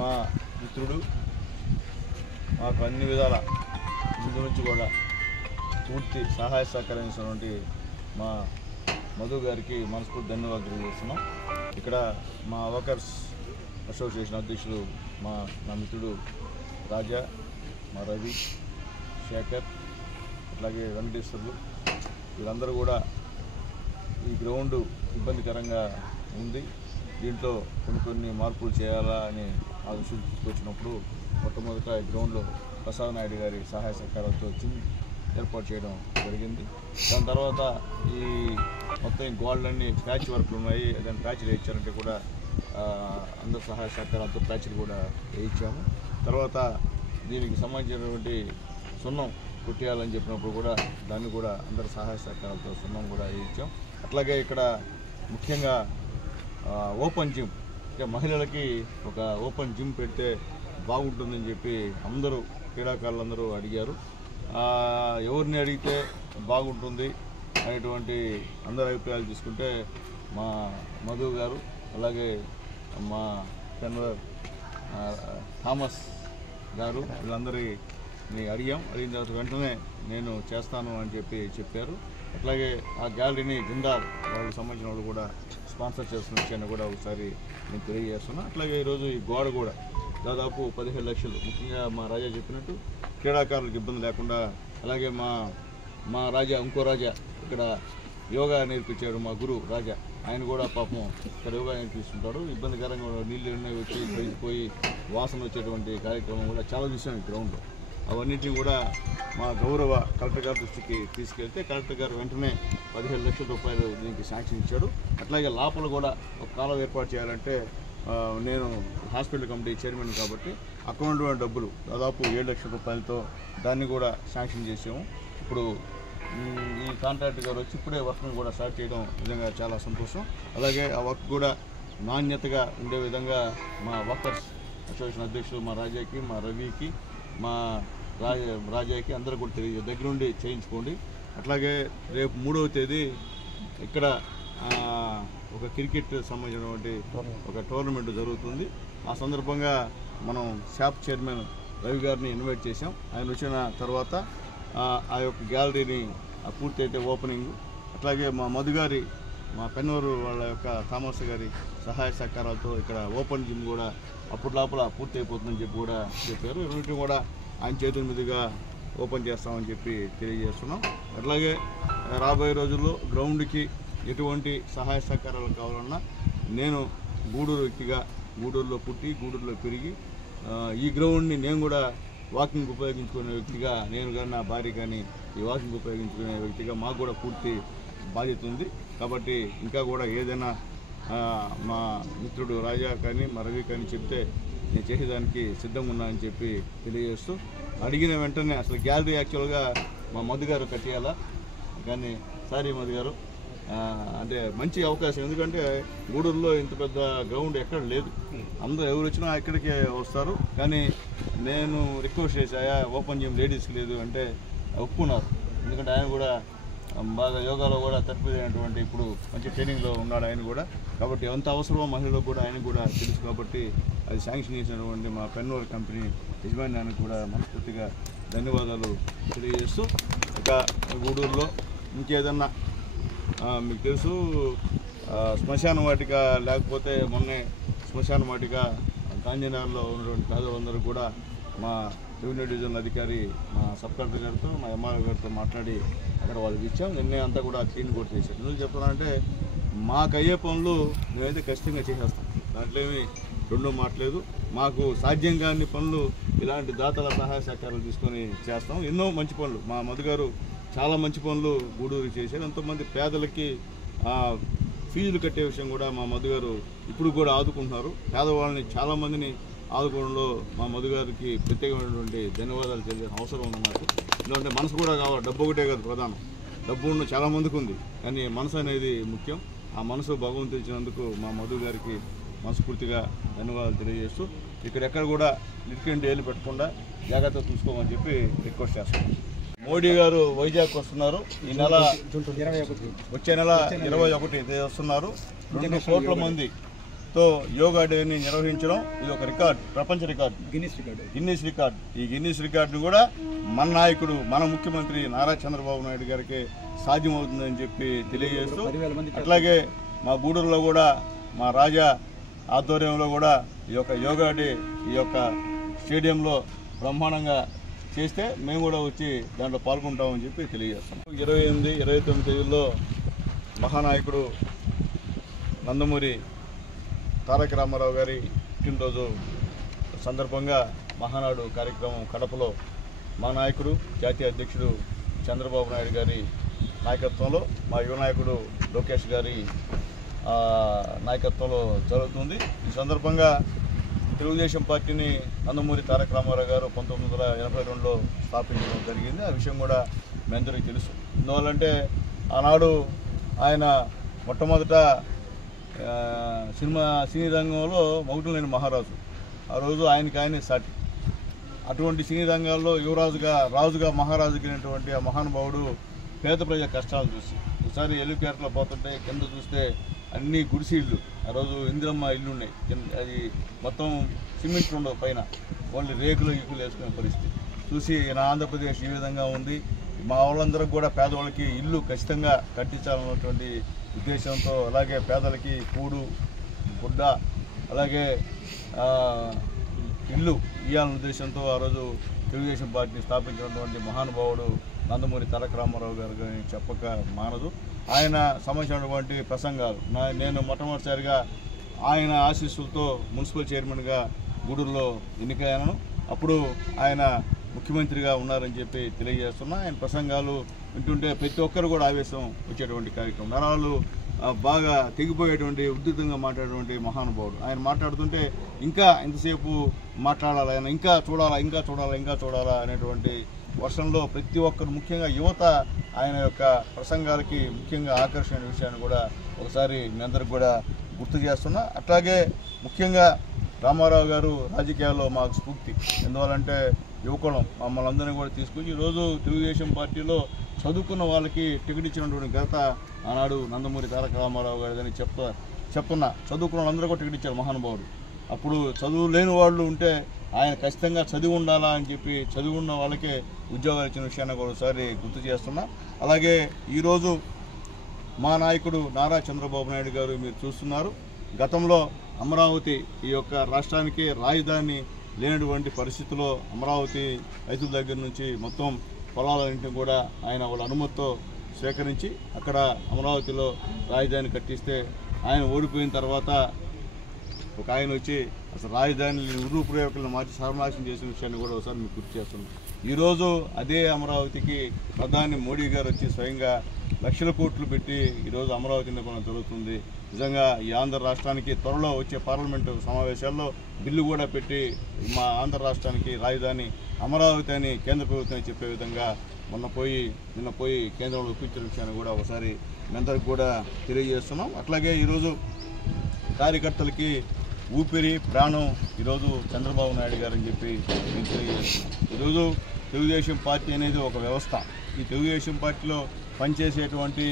మా మిత్రుడు మాకు అన్ని విధాల ముందు నుంచి కూడా పూర్తి సహాయ సహకరించినటువంటి మా మధు గారికి మనస్ఫూర్తి ధన్యవాదాలు తెలియజేస్తున్నాం. ఇక్కడ మా వర్కర్స్ అసోసియేషన్ అధ్యక్షులు నా మిత్రుడు రాజా, మా రవి, శేఖర్, అట్లాగే వెంకటేశ్వర్లు వీళ్ళందరూ కూడా ఈ గ్రౌండ్ ఇబ్బందికరంగా ఉంది, దీంట్లో కొన్ని మార్పులు చేయాలా అని ఆలోచించుకొచ్చినప్పుడు మొట్టమొదట ఈ గ్రౌండ్లో ప్రసాద్ నాయుడు గారి సహాయ సహకారాలతో ఏర్పాటు చేయడం జరిగింది. దాని తర్వాత ఈ మొత్తం గోడలన్నీ ప్యాచ్ వర్క్లు ఉన్నాయి, దాన్ని ప్యాచ్లు వేయించారంటే కూడా అందరు సహాయ సహకారాలతో ప్యాచ్లు కూడా వేయించాము. తర్వాత దీనికి సంబంధించినటువంటి సున్నం కొట్టేయాలని చెప్పినప్పుడు కూడా దాన్ని కూడా అందరి సహాయ సహకారాలతో సున్నం కూడా వేయించాం. అట్లాగే ఇక్కడ ముఖ్యంగా ఓపెన్ జిమ్, అంటే మహిళలకి ఒక ఓపెన్ జిమ్ పెడితే బాగుంటుందని చెప్పి అందరూ క్రీడాకారులందరూ అడిగారు. ఎవరిని అడిగితే బాగుంటుంది అనేటువంటి అందరి అభిప్రాయాలు తీసుకుంటే మా మధు గారు, అలాగే మా కన్వర్ థామస్ గారు వీళ్ళందరినీ అడిగిన తర్వాత వెంటనే నేను చేస్తాను అని చెప్పారు. అట్లాగే ఆ గ్యాలరీని జిందాల్ వాళ్ళకి సంబంధించిన వాళ్ళు కూడా స్పాన్సర్ చేస్తున్న విషయాన్ని కూడా ఒకసారి నేను తెలియజేస్తున్నాను. అట్లాగే ఈరోజు ఈ గోడ కూడా దాదాపు 17 లక్షలు, ముఖ్యంగా మా రాజా చెప్పినట్టు క్రీడాకారులకు ఇబ్బంది లేకుండా, అలాగే మా రాజా ఇంకో రాజా ఇక్కడ యోగా నేర్పించాడు, మా గురువు రాజా, ఆయన కూడా పాపం ఇక్కడ యోగా నేర్పిస్తుంటాడు. ఇబ్బందికరంగా నీళ్ళు వచ్చి పైకిపోయి వాసన వచ్చేటువంటి కార్యక్రమం కూడా చాలా చూసాం ఈ గ్రౌండ్లో. అవన్నింటినీ కూడా మా గౌరవ కలెక్టర్ గారి దృష్టికి తీసుకెళ్తే కలెక్టర్ గారు వెంటనే 17 లక్షల రూపాయలు దీనికి శాంక్షన్ ఇచ్చాడు. అట్లాగే లోపల కూడా ఒక కాలం ఏర్పాటు చేయాలంటే నేను హాస్పిటల్ కమిటీ చైర్మన్ కాబట్టి అకౌంట్లో డబ్బులు దాదాపు 7 లక్షల రూపాయలతో దాన్ని కూడా శాంక్షన్ చేసాము. ఇప్పుడు ఈ కాంట్రాక్టర్ గారు వచ్చి ఇప్పుడే వర్క్ను కూడా స్టార్ట్ చేయడం నిజంగా చాలా సంతోషం. అలాగే ఆ వర్క్ కూడా నాణ్యతగా ఉండే విధంగా మా వర్కర్స్ అసోసియేషన్ అధ్యక్షులు మా రాజాకి, మా రవికి, మా రాజాకి అందరూ కూడా దగ్గరుండి చేయించుకోండి. అట్లాగే రేపు 3వ తేదీ ఇక్కడ ఒక క్రికెట్ సంబంధించినటువంటి ఒక టోర్నమెంట్ జరుగుతుంది. ఆ సందర్భంగా మనం షాప్ చైర్మన్ రవి గారిని ఇన్వైట్ చేశాం. ఆయన వచ్చిన తర్వాత ఆ యొక్క గ్యాలరీని పూర్తి అయితే ఓపెనింగ్, అట్లాగే మా మధు గారి, మా పెన్నూరు వాళ్ళ యొక్క థామస్ గారి సహాయ సహకారాలతో ఇక్కడ ఓపెన్ జిమ్ కూడా అప్పుడు లోపల పూర్తి అయిపోతుందని చెప్పి కూడా చెప్పారు. రెండింటిని కూడా ఆయన చేతుల మీదుగా ఓపెన్ చేస్తామని చెప్పి తెలియజేస్తున్నాం. అట్లాగే రాబోయే రోజుల్లో గ్రౌండ్కి ఎటువంటి సహాయ సహకారాలు కావాలన్నా నేను గూడూరు వ్యక్తిగా, గూడూరులో పుట్టి గూడూరులో పెరిగి ఈ గ్రౌండ్ని నేను కూడా వాకింగ్ ఉపయోగించుకునే వ్యక్తిగా, నేను కానీ నా భార్య కానీ ఈ వాకింగ్ ఉపయోగించుకునే వ్యక్తిగా మాకు కూడా పూర్తి బాధ్యత ఉంది. కాబట్టి ఇంకా కూడా ఏదైనా మా మిత్రుడు రాజా కానీ మా రవి కానీ చెప్తే నేను చేసేదానికి సిద్ధంగా ఉన్నా అని చెప్పి తెలియజేస్తూ, అడిగిన వెంటనే అసలు గ్యాలరీ యాక్చువల్గా మా మధు గారు కట్టేయాలా, కానీ సారీ మధు గారు, అంటే మంచి అవకాశం, ఎందుకంటే గూడూరులో ఇంత పెద్ద గ్రౌండ్ ఎక్కడ లేదు, అందరూ ఎవరు వచ్చినా ఇక్కడికే వస్తారు. కానీ నేను రిక్వెస్ట్ చేశాయా ఓపెన్ జిమ్ లేడీస్కి లేదు అంటే ఒప్పుకున్నారు. ఎందుకంటే ఆయన కూడా బాగా యోగాలో కూడా తప్పిపోయినటువంటి ఇప్పుడు మంచి ట్రైనింగ్లో ఉన్నాడు ఆయన కూడా. కాబట్టి ఎంత అవసరమో మహిళలకు కూడా ఆయన కూడా తెలుసు. కాబట్టి అది శాంక్షన్ చేసినటువంటి మా పెన్నూరు కంపెనీ యజమాన్యానికి కూడా మనస్ఫూర్తిగా ధన్యవాదాలు తెలియజేస్తూ, ఇక గూడూరులో ఇంకేదన్నా మీకు తెలుసు శ్మశాన వాటిక లేకపోతే మొన్నే శ్మశాన వాటిక గాంధీనగర్లో ఉన్నటువంటి పేదలందరూ కూడా మా రెవెన్యూ డివిజనల్ అధికారి మా సబ్ కలెక్టర్ గారితో, మా ఎంఆర్ఓ గారితో మాట్లాడి అక్కడ వాళ్ళకి ఇచ్చాం. నిన్నే అంతా కూడా క్లీన్ కూడా చేశాం. ఎందుకు చెప్తున్నానంటే మాకు అయ్యే పనులు మేమైతే ఖచ్చితంగా చేసేస్తాం, దాంట్లో ఏమి రెండో మాట్లేదు. మాకు సాధ్యం కాని పనులు ఇలాంటి దాతల సహాయ సహకారాలు తీసుకొని చేస్తాం. ఎన్నో మంచి పనులు మా మధు గారు చాలా మంచి పనులు గూడూరు చేశారు. ఎంతోమంది పేదలకి ఫీజులు కట్టే విషయం కూడా మా మధు గారు ఇప్పుడు కూడా ఆదుకుంటున్నారు. పేదవాళ్ళని చాలామందిని ఆదుకోవడంలో మా మధు గారికి ప్రత్యేకమైనటువంటి ధన్యవాదాలు తెలియాల్సిన అవసరం ఉంది నాకు. ఎందుకంటే మనసు కూడా కావాలి, డబ్బు ఒకటే కాదు ప్రధానం, డబ్బు ఉన్న చాలామందికి ఉంది, కానీ మనసు అనేది ముఖ్యం. ఆ మనసు భగవంతుడు ఇచ్చినందుకు మా మధు గారికి మనస్ఫూర్తిగా ధన్యవాదాలు తెలియజేస్తూ, ఇక్కడెక్కడ కూడా లిటికెంట్ ఏలు పెట్టకుండా జాగ్రత్తగా చూసుకోమని చెప్పి రిక్వెస్ట్ చేస్తున్నాం. మోడీ గారు వైజాగ్ వస్తున్నారు. ఈ నెల వచ్చే నెల 21 వస్తున్నారు. 2 కోట్ల మంది తో యోగా డేని నిర్వహించడం ఇది ఒక రికార్డ్, ప్రపంచ రికార్డు, గిన్నిస్ రికార్డు. ఈ గిన్నిస్ రికార్డును కూడా మన నాయకుడు, మన ముఖ్యమంత్రి నారా చంద్రబాబు నాయుడు గారికి సాధ్యమవుతుందని చెప్పి తెలియజేస్తూ, అట్లాగే మా గూడూరులో కూడా మా రాజా ఆధ్వర్యంలో కూడా ఈ యొక్క యోగా డే ఈ యొక్క స్టేడియంలో బ్రహ్మాండంగా చేస్తే మేము కూడా వచ్చి దాంట్లో పాల్గొంటామని చెప్పి తెలియజేస్తాం. 28, 29 తేదీల్లో మహానాయకుడు నందమూరి తారక రామారావు గారి పుట్టినరోజు సందర్భంగా మహానాడు కార్యక్రమం కడపలో మా నాయకుడు జాతీయ అధ్యక్షుడు చంద్రబాబు నాయుడు గారి నాయకత్వంలో, మా యువ నాయకుడు లోకేష్ గారి నాయకత్వంలో జరుగుతుంది. ఈ సందర్భంగా తెలుగుదేశం పార్టీని నందమూరి తారక రామారావు గారు 1982లో స్థాపించడం జరిగింది. ఆ విషయం కూడా మీ అందరికీ తెలుసు. ఎందువల్లంటే ఆనాడు ఆయన మొట్టమొదట సినీ రంగంలో మగుటం లేని మహారాజు. ఆ రోజు ఆయనే సాటి. అటువంటి సినీ రంగాల్లో యువరాజుగా, రాజుగా, మహారాజుగినటువంటి ఆ మహానుభావుడు పేద ప్రజల కష్టాలు చూసి ఒకసారి ఎల్లుకేరలో పోతుంటే కింద చూస్తే అన్ని గుడిసి ఇళ్ళు, ఆ రోజు ఇందిరమ్మ ఇల్లు ఉన్నాయి, అది మొత్తం సిమెంట్ ఉండవు, పైన ఓన్లీ రేకులు ఈకులు వేసుకునే పరిస్థితి చూసి నా ఆంధ్రప్రదేశ్ ఈ విధంగా ఉంది, మా వాళ్ళందరికీ కూడా పేదవాళ్ళకి ఇల్లు ఖచ్చితంగా కట్టించాలన్నటువంటి ఉద్దేశంతో, అలాగే పేదలకి కూడు గుడ్డ అలాగే ఇల్లు ఇవ్వాలన్న ఉద్దేశంతో ఆ రోజు తెలుగుదేశం పార్టీని స్థాపించినటువంటి మహానుభావుడు నందమూరి తారక రామారావు గారు చెప్పక మానదు. ఆయన సంబంధించినటువంటి ప్రసంగాలు నేను మొట్టమొదటిసారిగా ఆయన ఆశీస్సులతో మున్సిపల్ చైర్మన్గా గూడూరులో ఎన్నికయ్యాను. అప్పుడు ఆయన ముఖ్యమంత్రిగా ఉన్నారని చెప్పి తెలియజేస్తున్నా. ఆయన ప్రసంగాలు వింటుంటే ప్రతి ఒక్కరు కూడా ఆవేశం వచ్చేటువంటి కార్యక్రమం, నరాలు బాగా తెగిపోయేటువంటి ఉద్ధృతంగా మాట్లాడేటువంటి మహానుభావుడు. ఆయన మాట్లాడుతుంటే ఇంకా ఎంతసేపు మాట్లాడాలి, ఆయన ఇంకా చూడాలా అనేటువంటి వర్షంలో ప్రతి ఒక్కరు, ముఖ్యంగా యువత ఆయన యొక్క ప్రసంగాలకి ముఖ్యంగా ఆకర్షణ విషయాన్ని కూడా ఒకసారి మీ అందరికి కూడా గుర్తు చేస్తున్నా. అట్లాగే ముఖ్యంగా రామారావు గారు రాజకీయాల్లో మాకు స్ఫూర్తి. ఎందువల్లంటే యువకులం మమ్మల్ని అందరినీ కూడా తీసుకొచ్చి ఈరోజు తెలుగుదేశం పార్టీలో చదువుకున్న వాళ్ళకి టికెట్ ఇచ్చినటువంటి ఘనత ఆనాడు నందమూరి తారక రామారావు గారిదని చెప్తున్నా. చదువుకున్న వాళ్ళందరూ కూడా టికెట్ ఇచ్చారు మహానుభావుడు. అప్పుడు చదువు లేని వాళ్ళు ఉంటే ఆయన ఖచ్చితంగా చదివి ఉండాలా అని చెప్పి చదువున్న వాళ్ళకే ఉద్యోగాలు ఇచ్చిన విషయాన్ని కూడా ఒకసారి గుర్తు చేస్తున్నా. అలాగే ఈరోజు మా నాయకుడు నారా చంద్రబాబు నాయుడు గారు మీరు చూస్తున్నారు. గతంలో అమరావతి ఈ యొక్క రాష్ట్రానికి రాజధాని లేనటువంటి పరిస్థితుల్లో అమరావతి రైతుల దగ్గర నుంచి మొత్తం పొలాలన్నింటినీ కూడా ఆయన వాళ్ళ అనుమతితో సేకరించి అక్కడ అమరావతిలో రాజధాని కట్టిస్తే ఆయన ఓడిపోయిన తర్వాత ఒక ఆయన వచ్చి అసలు రాజధాని రూపురేఖలను మార్చి సర్వనాశనం చేసిన విషయాన్ని కూడా ఒకసారి మీకు గుర్తు చేస్తున్నాం. ఈరోజు అదే అమరావతికి ప్రధాని మోడీ గారు వచ్చి స్వయంగా లక్షల కోట్లు పెట్టి ఈరోజు అమరావతి నిర్మాణం జరుగుతుంది. నిజంగా ఈ ఆంధ్ర రాష్ట్రానికి త్వరలో వచ్చే పార్లమెంటు సమావేశాల్లో బిల్లు కూడా పెట్టి మా ఆంధ్ర రాష్ట్రానికి రాజధాని అమరావతి అని కేంద్ర ప్రభుత్వం చెప్పే విధంగా నిన్న పోయి కేంద్రంలో ఒప్పించిన విషయాన్ని కూడా ఒకసారి మీ అందరికి కూడా తెలియజేస్తున్నాం. అట్లాగే ఈరోజు కార్యకర్తలకి ఊపిరి ప్రాణం ఈరోజు చంద్రబాబు నాయుడు గారు అని చెప్పి నేను తెలియజేస్తున్నాం. ఈరోజు తెలుగుదేశం పార్టీ అనేది ఒక వ్యవస్థ. ఈ తెలుగుదేశం పార్టీలో పనిచేసేటువంటి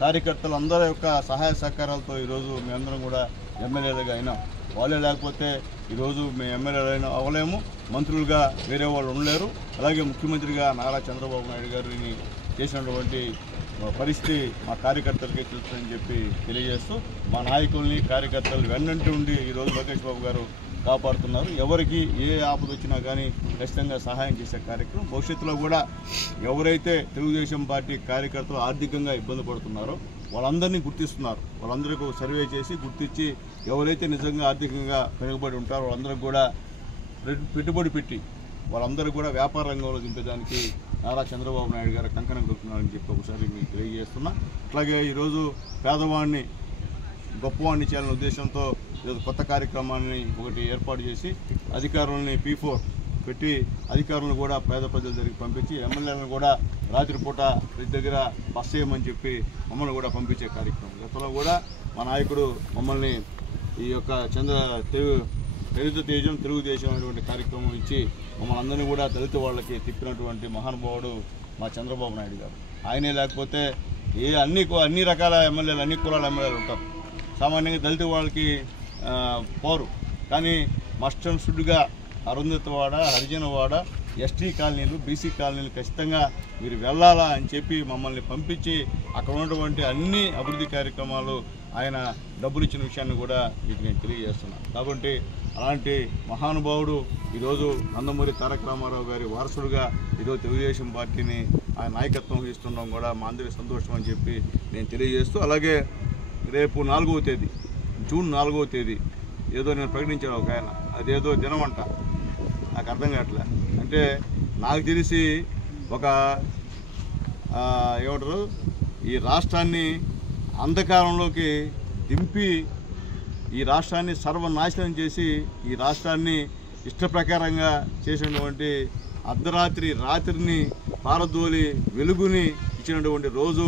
కార్యకర్తలందరి యొక్క సహాయ సహకారాలతో ఈరోజు మేమందరం కూడా ఎమ్మెల్యేలుగా అయినాం. వాళ్ళే లేకపోతే ఈరోజు మేము ఎమ్మెల్యేలు అవ్వలేము, మంత్రులుగా వేరే వాళ్ళు ఉండలేరు. అలాగే ముఖ్యమంత్రిగా నారా చంద్రబాబు నాయుడు గారిని చేసినటువంటి పరిస్థితి మా కార్యకర్తలకే తెలుస్తుందని చెప్పి తెలియజేస్తూ మా నాయకుల్ని కార్యకర్తలు వెన్నంటి ఉండి ఈరోజు లోకేష్ బాబు గారు కాపాడుతున్నారు. ఎవరికి ఏ ఆపద వచ్చినా కానీ ఖచ్చితంగా సహాయం చేసే కార్యక్రమం. భవిష్యత్తులో కూడా ఎవరైతే తెలుగుదేశం పార్టీ కార్యకర్తలు ఆర్థికంగా ఇబ్బంది పడుతున్నారో వాళ్ళందరినీ గుర్తిస్తున్నారు. వాళ్ళందరికీ ఒక సర్వే చేసి గుర్తించి ఎవరైతే నిజంగా ఆర్థికంగా వెనుకబడి ఉంటారో వాళ్ళందరికీ కూడా పెట్టుబడి పెట్టి వాళ్ళందరూ కూడా వ్యాపార రంగంలో దింపేదానికి నారా చంద్రబాబు నాయుడు గారు కంకణం కడుతున్నారని చెప్పి ఒకసారి మీకు తెలియజేస్తున్నా. అట్లాగే ఈరోజు పేదవాడిని గొప్పవాడిని చేయాలనే ఉద్దేశంతో ఈరోజు కొత్త కార్యక్రమాన్ని ఒకటి ఏర్పాటు చేసి అధికారులని P4 పెట్టి అధికారులను కూడా పేద ప్రజల దగ్గరికి పంపించి ఎమ్మెల్యేలను కూడా రాత్రిపూట ప్రతి దగ్గర బస్ చేయమని చెప్పి మమ్మల్ని కూడా పంపించే కార్యక్రమం. గతంలో కూడా మా నాయకుడు మమ్మల్ని ఈ యొక్క దళిత తేజం తెలుగుదేశం అనేటువంటి కార్యక్రమం ఇచ్చి మమ్మల్ని అందరినీ కూడా దళిత వాళ్ళకి తిప్పినటువంటి మహానుభావుడు మా చంద్రబాబు నాయుడు గారు. ఆయనే లేకపోతే అన్ని రకాల ఎమ్మెల్యేలు, అన్ని కులాల ఎమ్మెల్యేలు ఉంటారు. సామాన్యంగా దళిత వాళ్ళకి పోరు. కానీ must and షుడ్గా Arundhativada, Harijanawada, ST కాలనీలు, బీసీ కాలనీలు ఖచ్చితంగా మీరు వెళ్ళాలా అని చెప్పి మమ్మల్ని పంపించి అక్కడ ఉన్నటువంటి అన్ని అభివృద్ధి కార్యక్రమాలు ఆయన డబ్బులు ఇచ్చిన విషయాన్ని కూడా మీకు నేను తెలియజేస్తున్నాను. కాబట్టి అలాంటి మహానుభావుడు ఈరోజు నందమూరి తారక రామారావు గారి వారసుడుగా ఈరోజు తెలుగుదేశం పార్టీని ఆయన నాయకత్వం వహిస్తుండడం కూడా మా అందరి సంతోషం అని చెప్పి నేను తెలియజేస్తూ, అలాగే రేపు 4వ తేదీ జూన్ 4వ తేదీ ఏదో నేను ప్రకటించాను ఒక ఆయన, అదేదో దినం అంట, నాకు అర్థం కావట్లే. అంటే నాకు తెలిసి ఒక ఏమంటారు ఈ రాష్ట్రాన్ని అంధకారంలోకి దింపి ఈ రాష్ట్రాన్ని సర్వనాశనం చేసి ఈ రాష్ట్రాన్ని ఇష్టప్రకారంగా చేసినటువంటి అర్ధరాత్రి రాత్రిని పారదోలి వెలుగుని ఇచ్చినటువంటి రోజు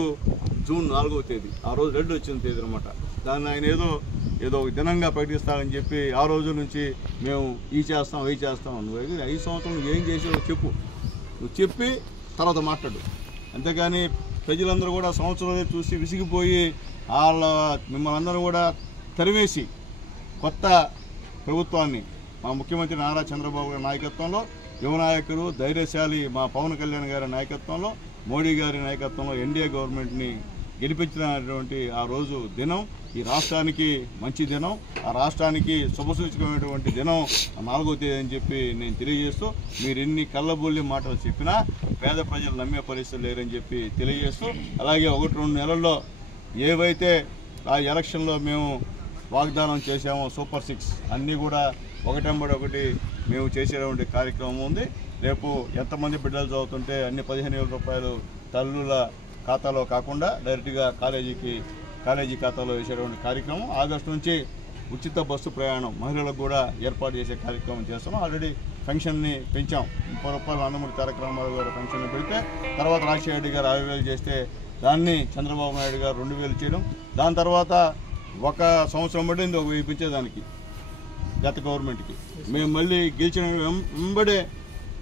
జూన్ 4వ తేదీ. ఆ రోజు రెడ్ వచ్చిన తేదీ అనమాట. దాన్ని ఆయన ఏదో ఒక దినంగా ప్రకటిస్తారని చెప్పి ఆ రోజు నుంచి మేము ఈ చేస్తాం అవి చేస్తాం. నువ్వు 5 సంవత్సరాలు నువ్వు ఏం చేసావో చెప్పు, నువ్వు చెప్పి తర్వాత మాట్లాడు. అంతేగాని ప్రజలందరూ కూడా సంవత్సరాలు చూసి విసిగిపోయి మిమ్మల్ని అందరూ కూడా తరివేసి కొత్త ప్రభుత్వాన్ని మా ముఖ్యమంత్రి నారా చంద్రబాబు గారి నాయకత్వంలో, యువ నాయకుడు ధైర్యశాలి మా పవన్ కళ్యాణ్ గారి నాయకత్వంలో, మోడీ గారి నాయకత్వంలో ఎన్డీఏ గవర్నమెంట్ని గెలిపించినటువంటి ఆ రోజు దినం ఈ రాష్ట్రానికి మంచి దినం, ఆ రాష్ట్రానికి శుభసూచకమైనటువంటి దినం 4వ తేదీ అని చెప్పి నేను తెలియజేస్తూ, మీరు ఎన్ని కళ్ళబొల్లి మాటలు చెప్పినా పేద ప్రజలు నమ్మే పరిస్థితి లేరని చెప్పి తెలియజేస్తూ, అలాగే 1-2 నెలల్లో ఏవైతే ఆ ఎలక్షన్లో మేము వాగ్దానం చేశామో సూపర్ 6 అన్నీ కూడా ఒకటెంబడి ఒకటి మేము చేసేటువంటి కార్యక్రమం ఉంది. రేపు ఎంతమంది బిడ్డలు చదువుతుంటే అన్ని 15,000 రూపాయలు తల్లుల ఖాతాలో కాకుండా డైరెక్ట్గా కాలేజీ ఖాతాలో వేసేటువంటి కార్యక్రమం. ఆగస్టు నుంచి ఉచిత బస్సు ప్రయాణం మహిళలకు కూడా ఏర్పాటు చేసే కార్యక్రమం చేస్తున్నాం. ఆల్రెడీ పెన్షన్ని పెంచాం. 30 రూపాయలు నందమూరి తారక రామారావు గారు పెన్షన్ని పెడితే తర్వాత రాజశేఖర రెడ్డి గారు 50,000 చేస్తే దాన్ని చంద్రబాబు నాయుడు గారు 2,000 చేయడం, దాని తర్వాత 1 సంవత్సరం పడింది 1,000 పెంచేదానికి గత గవర్నమెంట్కి. మేము మళ్ళీ గెలిచిన వెంబడే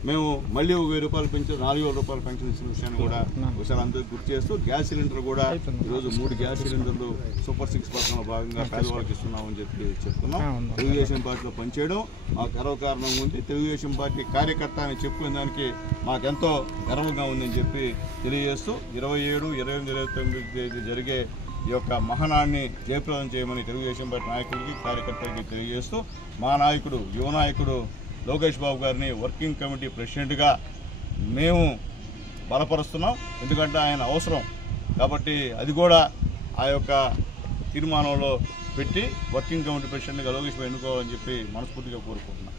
మేము మళ్ళీ 1,000 రూపాయలు పెంచి 4,000 రూపాయలు పెన్షన్ ఇచ్చిన విషయాన్ని కూడా ఒకసారి అందరికీ గుర్తు చేస్తూ, గ్యాస్ సిలిండర్ కూడా ఈరోజు 3 గ్యాస్ సిలిండర్లు సూపర్ 6 పథకంలో భాగంగా పేదవాళ్ళకి ఇస్తున్నామని చెప్పి చెప్తున్నాం. తెలుగుదేశం పార్టీలో పనిచేయడం మాకు గర్వకారణం ఉంది. తెలుగుదేశం పార్టీ కార్యకర్త అని చెప్పుకునే దానికి మాకెంతో గర్వంగా ఉందని చెప్పి తెలియజేస్తూ, 27, 28, 29 తేదీ జరిగే ఈ యొక్క మహానాన్ని జయప్రదం చేయమని తెలుగుదేశం పార్టీ నాయకులకి కార్యకర్తలకి తెలియజేస్తూ, మా నాయకుడు యువ నాయకుడు లోకేష్ బాబు గారిని వర్కింగ్ కమిటీ ప్రెసిడెంట్గా మేము బలపరుస్తున్నాం. ఎందుకంటే ఆయన అవసరం కాబట్టి అది కూడా ఆ యొక్క తీర్మానంలో పెట్టి వర్కింగ్ కమిటీ ప్రెసిడెంట్గా లోకేష్ బాబు ఎన్నుకోవాలని చెప్పి మనస్ఫూర్తిగా కోరుకుంటున్నాం.